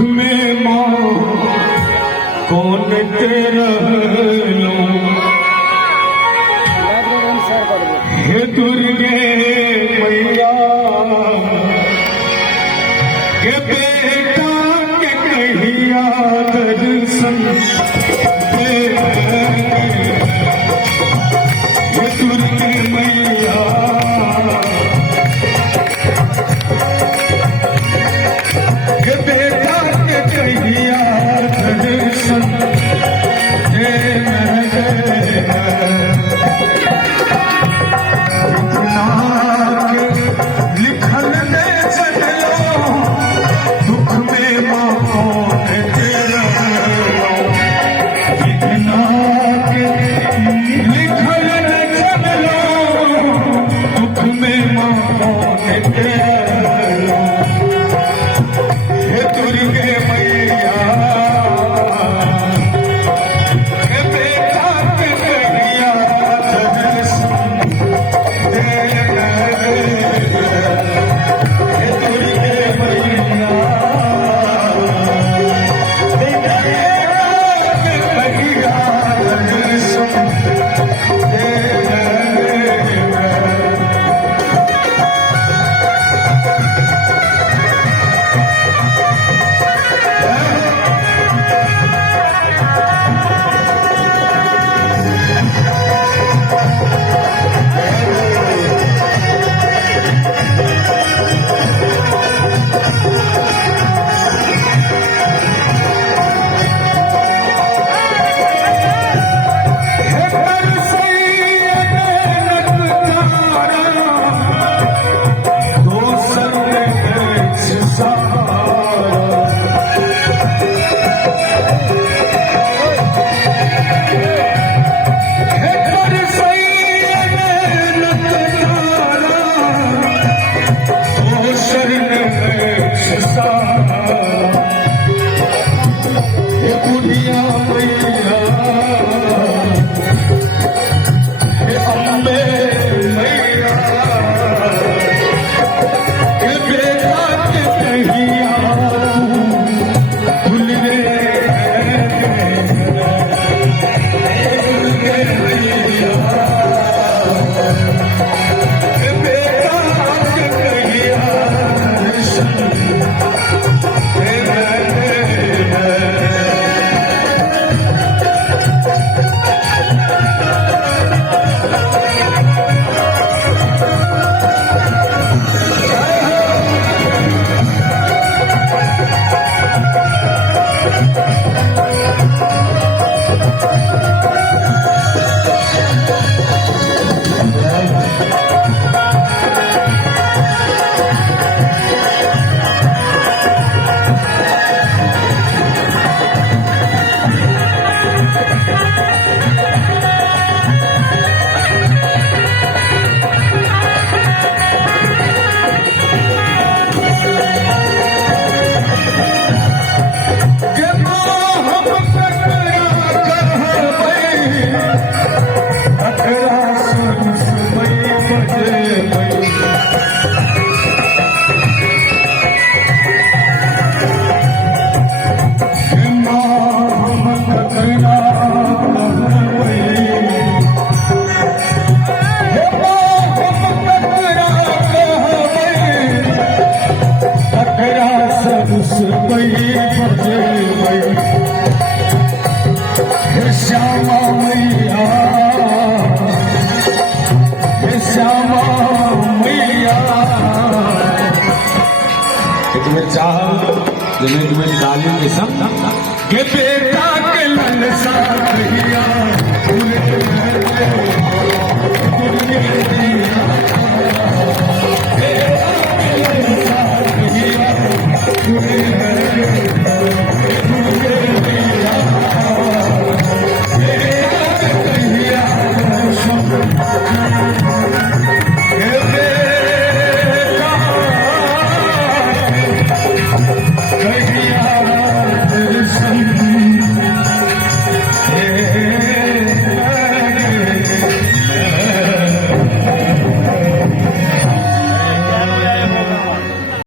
में माँ कौन तेरा लो हे दुर्गे मैया के बेटा के कहिया दर्शन हे दुर्गे मैया के बेटा के कहिया दर्शन लिखल में चलो दुख में मौत तेरा इतना के लिखल में चलो दुख में मौत तेरा हे दुर्गे मैया के बेटा के कहिया दर्शन तेरा श्यामा मैया श्यामा मैया तुम्हें चाह तुम्हें डाली के सब के बेटा के ललसा भैया